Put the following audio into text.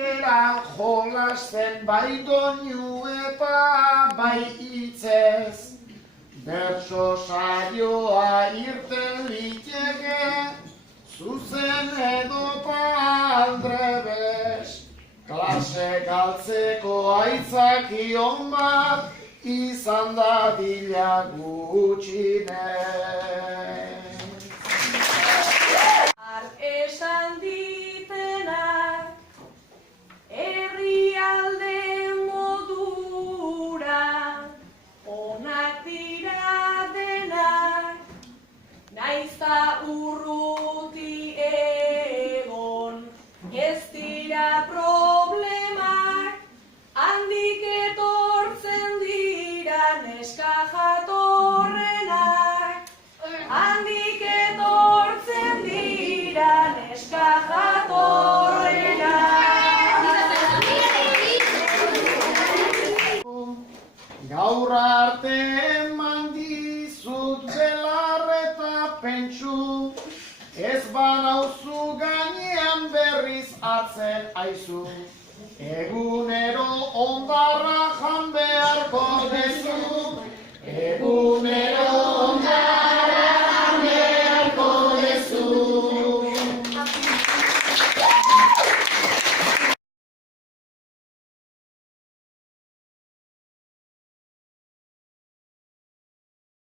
geran jolasten bai doinu eta bai hitzez. Bertso saioa irten liteke, zuzen edo aldrebes. Klase galtzeko aitzakion bat, izan dadila gutxinez. Esan ditenak herrialde modura onak dira denak, naizta urruti egon ez dira problemak, handik etortzen dira neska jatorrenak, handik etortzen dira neska jatorrenak. Gaur arte eman dizut belar eta pentsu, ez banauzu gainean berriz hartzen aizu. Egunero ondarra